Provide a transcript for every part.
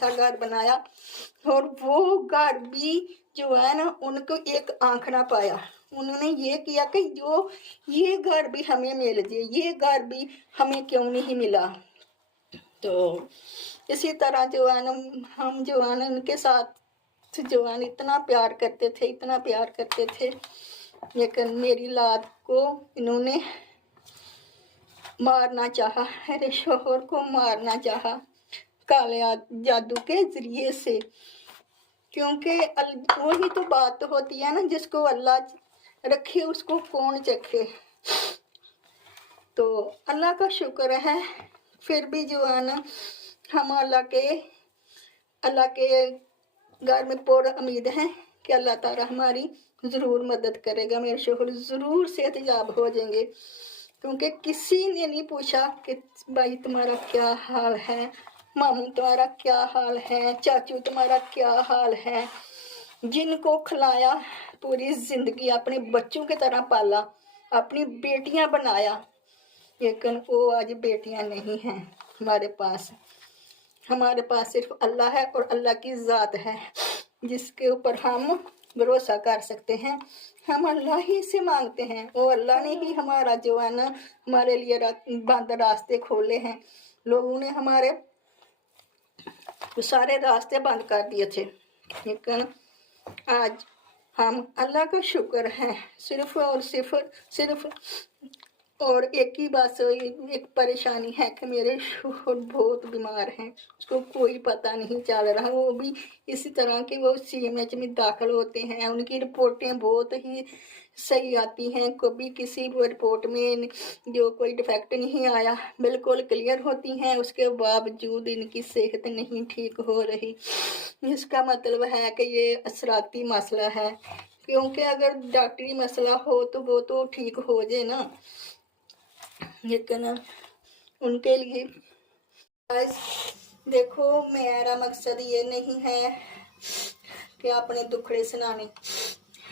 सा घर बनाया, और वो घर भी जो है ना उनको एक आंख ना पाया। उन्होंने ये किया कि जो ये घर भी हमें मिल जाए, ये घर भी हमें क्यों नहीं मिला। तो इसी तरह जो है ना हम जो है ना उनके साथ जो है इतना प्यार करते थे, इतना प्यार करते थे, लेकिन मेरी लाद को इन्होंने मारना चाहा, मेरे शोहर को मारना चाहा काले जादू के जरिए से। क्योंकि वही तो बात होती है ना, जिसको अल्लाह रखे उसको कौन चखे। तो अल्लाह का शुक्र है, फिर भी जो है ना हम अल्लाह के घर में पूरी उम्मीद है कि अल्लाह ताला हमारी ज़रूर मदद करेगा। मेरे शोहर ज़रूर सेहतयाब हो जाएंगे, क्योंकि किसी ने नहीं पूछा कि भाई तुम्हारा क्या हाल है, मामू तुम्हारा क्या हाल है, चाचू तुम्हारा क्या हाल है। जिनको खिलाया, पूरी ज़िंदगी अपने बच्चों की तरह पाला, अपनी बेटियां बनाया, लेकिन वो आज बेटियां नहीं हैं हमारे पास। हमारे पास सिर्फ अल्लाह है और अल्लाह की ज़ात है जिसके ऊपर हम भरोसा कर सकते हैं। हम अल्लाह ही से मांगते हैं, वो अल्लाह ने ही हमारा जो है ना हमारे लिए बंद रास्ते खोले हैं। लोगों ने हमारे सारे रास्ते बंद कर दिए थे, लेकिन आज हम अल्लाह का शुक्र है, सिर्फ और सिर्फ और एक ही बात, एक परेशानी है कि मेरे शोहर बहुत बीमार हैं, उसको कोई पता नहीं चल रहा। वो भी इसी तरह के वो CMH में दाखिल होते हैं, उनकी रिपोर्टें बहुत ही सही आती हैं, कभी किसी रिपोर्ट में जो कोई डिफेक्ट नहीं आया, बिल्कुल क्लियर होती हैं, उसके बावजूद इनकी सेहत नहीं ठीक हो रही। इसका मतलब है कि ये असराती मसला है, क्योंकि अगर डॉक्टरी मसला हो तो वो तो ठीक हो जाए ना, लेकिन उनके लिए देखो मेरा मकसद ये नहीं है कि अपने दुखड़े सुनाने,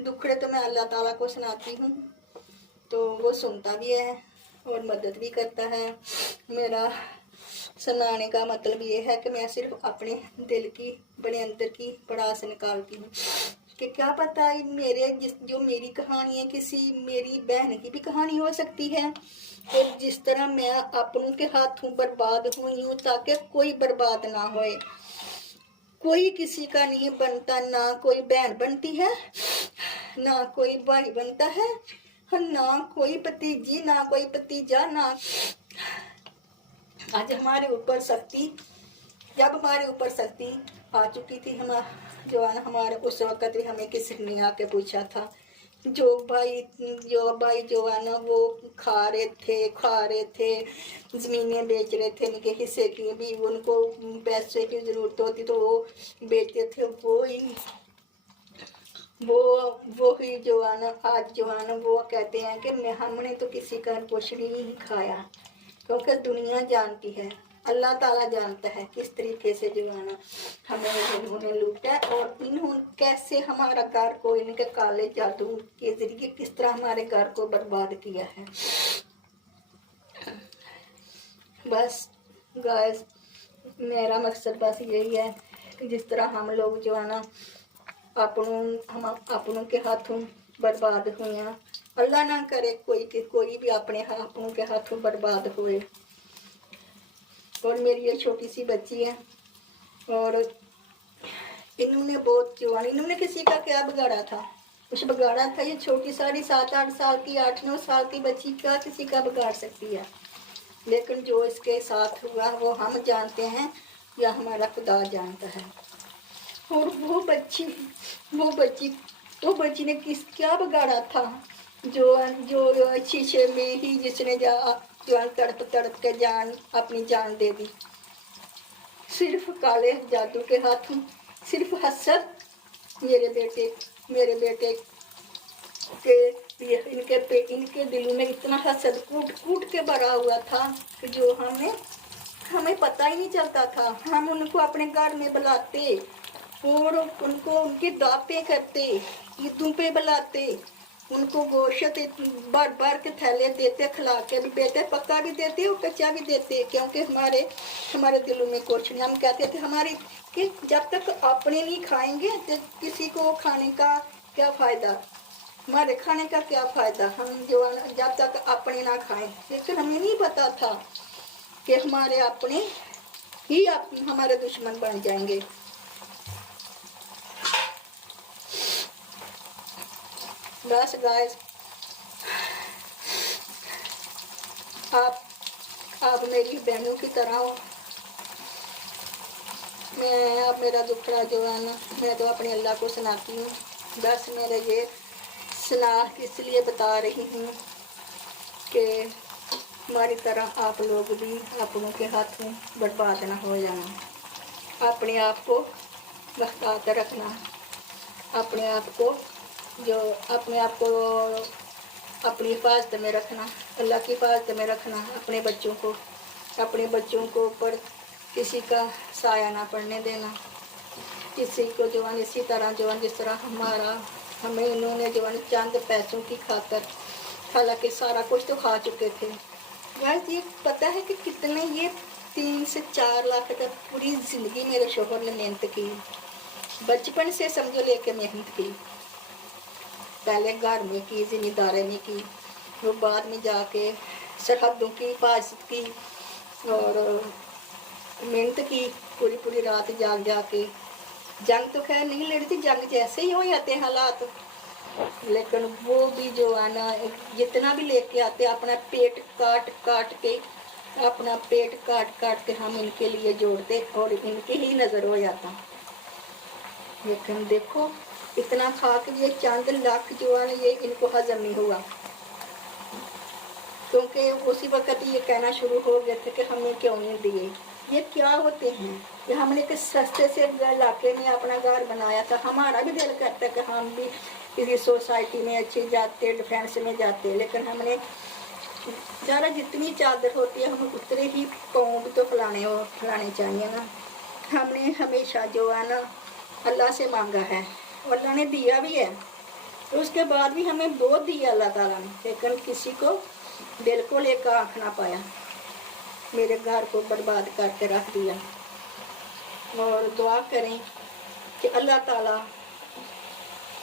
दुखड़े तो मैं अल्लाह ताला को सुनाती हूँ, तो वो सुनता भी है और मदद भी करता है। मेरा सुनाने का मतलब ये है कि मैं सिर्फ अपने दिल की बड़े अंदर की भड़ास निकालती हूँ कि क्या पता मेरे जो मेरी कहानी है किसी मेरी बहन की भी कहानी हो सकती है। और जिस तरह मैं अपनों के हाथों बर्बाद हुई हूँ, ताकि कोई बर्बाद ना होए। कोई किसी का नहीं बनता, ना कोई बहन बनती है, ना कोई भाई बनता है, ना कोई भतीजी, ना कोई भतीजा, ना। आज हमारे ऊपर शक्ति, जब हमारे ऊपर शक्ति आ चुकी थी, हम जो है हमारे उस वक्त भी हमें किसी ने आके पूछा था, जो भाई जो है ना वो खा रहे थे, ज़मीनें बेच रहे थे, उनके हिस्से की भी उनको पैसे की ज़रूरत होती तो वो बेचते थे। वो ही जो है ना आज जो है ना वो कहते हैं कि हमने तो किसी का कुछ नहीं खाया, क्योंकि दुनिया जानती है, अल्लाह ताला जानता है किस तरीके से जो है ना हमें इन्होंने लूटा, और इन्होंने कैसे हमारा घर को इनके काले जादू के जरिए किस तरह हमारे घर को बर्बाद किया है। बस गाइस, मेरा मकसद बस यही है कि जिस तरह हम लोग जो है ना हम अपनों के हाथों बर्बाद हुए हैं, अल्लाह ना करे कोई भी अपने अपनों के हाथों बर्बाद हुए। और मेरी ये छोटी सी बच्ची है, और इन्होंने बहुत जवान, इन्होंने किसी का क्या बिगाड़ा था, कुछ बिगाड़ा था? ये छोटी सारी 7-8 साल की 8-9 साल की बच्ची क्या किसी का बिगाड़ सकती है? लेकिन जो इसके साथ हुआ वो हम जानते हैं या हमारा खुदा जानता है। और वो बच्ची ने क्या बिगाड़ा था जो शीशे में ही जिसने तड़प के अपनी जान दे दी, सिर्फ काले जादू के हाथों, सिर्फ हसद। मेरे बेटे के इनके दिलों में इतना हसद कूट के भरा हुआ था कि जो हमें पता ही नहीं चलता था। हम उनको अपने घर में बुलाते और उनको उनकी दावतें करते, ईदों पे बुलाते, उनको गोश्त भर भर के थैले देते, खिला के भी देते, पक्का भी देते और कच्चा भी देते, क्योंकि हमारे दिलों में कुछ नहीं। हम कहते थे हमारे कि जब तक अपने नहीं खाएंगे तो किसी को खाने का क्या फ़ायदा, हमारे खाने का क्या फ़ायदा, हम जो जब तक अपने ना खाएं। लेकिन हमें नहीं पता था कि हमारे अपने ही हमारे दुश्मन बन जाएंगे। बस गाइस, आप मेरी बहनों की तरह हो। मैं अब मेरा दुखड़ा जो है ना, मैं तो अपने अल्लाह को सुनाती हूँ। बस मेरे ये सुना इसलिए बता रही हूँ कि हमारी तरह आप लोग भी अपनों के हाथों बर्बाद ना हो जाना। अपने आप को महतात रखना, अपने आप को अपनी हिफाजत में रखना, अल्लाह की हिफाजत में रखना। अपने बच्चों को ऊपर किसी का साया ना पड़ने देना। किसी को जो है इसी तरह जो है जिस तरह हमें इन्होंने जो है चंद पैसों की खातर, हालांकि सारा कुछ तो खा चुके थे। यार ये पता है कि कितने, ये 3 से 4 लाख तक पूरी ज़िंदगी मेरे शोहर ने मेहनत की, बचपन से समझो लेके मेहनत की। पहले घर में की, ज़िम्मेदारी में की, वो बाद में जाके सरहदों की हिफाजत की और मेहनत की पूरी रात जाग के। जंग तो खैर नहीं लड़ी थी, जंग जैसे ही हो जाते हैं हालात, लेकिन वो भी जो है ना जितना भी लेके आते अपना पेट काट काट के हम इनके लिए जोड़ते और इनके ही नज़र हो जाता। लेकिन देखो इतना खा के ये चंद लाख जो है ये इनको हजम नहीं हुआ, क्योंकि उसी वक्त ये कहना शुरू हो गए थे कि हमें क्यों नहीं दिए। ये क्या होते हैं कि हमने किस सस्ते से इलाके में अपना घर बनाया था। हमारा भी दिल करता है कि हम भी किसी सोसाइटी में अच्छी जाते, डिफेंस में जाते, लेकिन हमने ज़्यादा जितनी चादर होती है हम उतने ही पाँव भी तो फैलाने चाहिए ना। हमने हमेशा जो है ना अल्लाह से मांगा है, अल्लाह ने दिया भी है, तो उसके बाद भी हमें बहुत दिया अल्लाह ताला ने, लेकिन किसी को बिल्कुल एक आँख ना पाया, मेरे घर को बर्बाद करके रख दिया। और दुआ करें कि अल्लाह ताला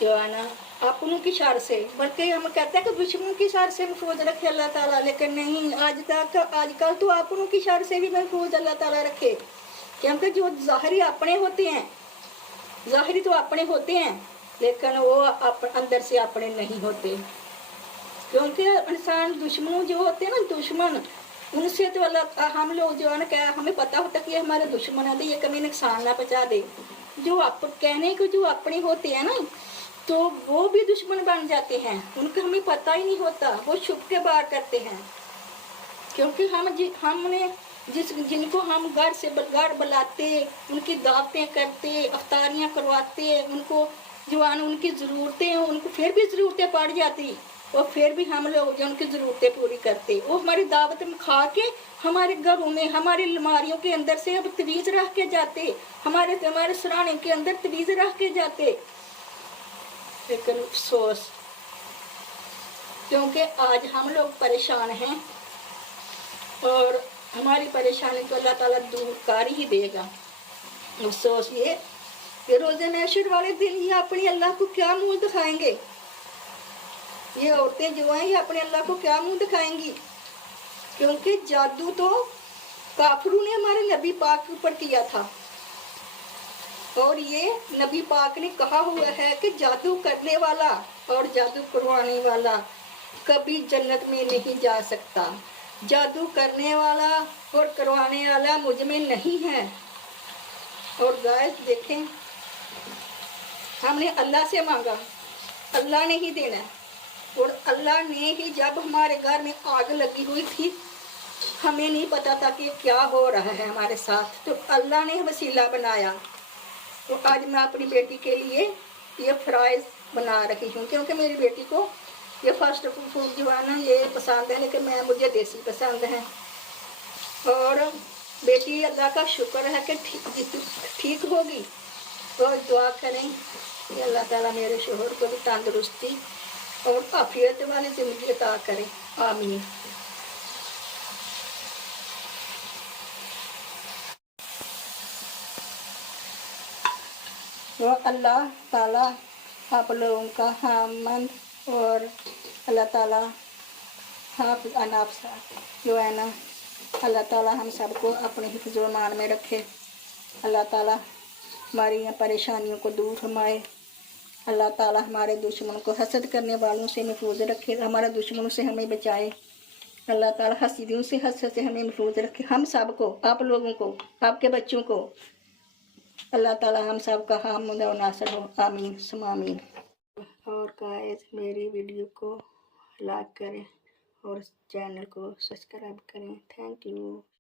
जो है ना अपनों की शर से, बल्कि हम कहते हैं कि दुश्मनों की शर से महफूज रखे अल्लाह ताला, लेकिन नहीं, आजकल तो अपनों की शर से भी महफूज अल्लाह ताला रखे, क्योंकि जो ज़ाहिरी अपने होते हैं, ज़ाहिरी तो अपने होते हैं, लेकिन वो अंदर से अपने नहीं होते, क्योंकि इंसान दुश्मनों जो होते हैं ना, दुश्मन उनसे तो अल्लाह, हम लोग जो है ना क्या हमें पता होता कि ये हमारे दुश्मन है, तो ये कभी नुकसान ना पहुँचा दे। जो कहने को जो अपने होते हैं ना, तो वो भी दुश्मन बन जाते हैं, उनको हमें पता ही नहीं होता, वो छुप के बाहर करते हैं, क्योंकि हमने जिनको हम घर बुलाते, उनकी दावतें करते, अफ्तारियाँ करवाते, उनको जो है उनकी ज़रूरतें, उनको फिर भी ज़रूरतें पड़ जाती, और फिर भी हम लोग जो उनकी ज़रूरतें पूरी करते, वो हमारी दावत में खा के हमारे घरों में, हमारी अलमारियों के अंदर से अब तवीज़ रख के जाते, हमारे सराहने के अंदर तवीज़ रख के जाते। लेकिन अफसोस, क्योंकि आज हम लोग परेशान हैं और हमारी परेशानी तो अल्लाह ताला दूर कर ही देगा। अफसोस ये कि रोज़े महशर वाले दिन ये अपने अल्लाह को क्या मुंह दिखाएंगे, ये औरतें जो हैं ये अपने अल्लाह को क्या मुंह दिखाएंगी, क्योंकि जादू तो काफिरों ने हमारे नबी पाक के ऊपर किया था, और ये नबी पाक ने कहा हुआ है कि जादू करने वाला और जादू करवाने वाला कभी जन्नत में नहीं जा सकता, जादू करने वाला और करवाने वाला मुझ में नहीं है। और गाइस देखें, हमने अल्लाह से मांगा, अल्लाह ने ही देना, और अल्लाह ने ही, जब हमारे घर में आग लगी हुई थी, हमें नहीं पता था कि क्या हो रहा है हमारे साथ, तो अल्लाह ने वसीला बनाया। तो आज मैं अपनी बेटी के लिए ये फ्राइज़ बना रही हूँ, क्योंकि मेरी बेटी को ये फास्ट फूड जो है ना ये पसंद है, लेकिन मुझे देसी पसंद है। और बेटी अल्लाह का शुक्र है कि ठीक होगी, और दुआ करें कि अल्लाह ताला मेरे शोहर को भी तंदुरुस्ती اور आफियत वाली ज़िंदगी अता करे। आमीन। तो अल्लाह ताला आप लोगों का हामद और अल्लाह ताला हाफिज़ अनाप जो है ना, अल्लाह ताला हम सबको अपने हिफ्ज़ व ईमान में रखे। अल्लाह ताला हमारी परेशानियों को दूर फरमाए। अल्लाह ताला हमारे दुश्मन को हसद करने वालों से महफूज रखे, हमारे दुश्मनों से हमें बचाए। अल्लाह ताला हसीदियों से हसद से हमें महफूज रखे। हम सबको, आप लोगों को, आपके बच्चों को अल्लाह ताला हम सब का हामिद और नासिर हो। आमीन सुम आमीन। और गाइस मेरी वीडियो को लाइक करें और चैनल को सब्सक्राइब करें। Thank you.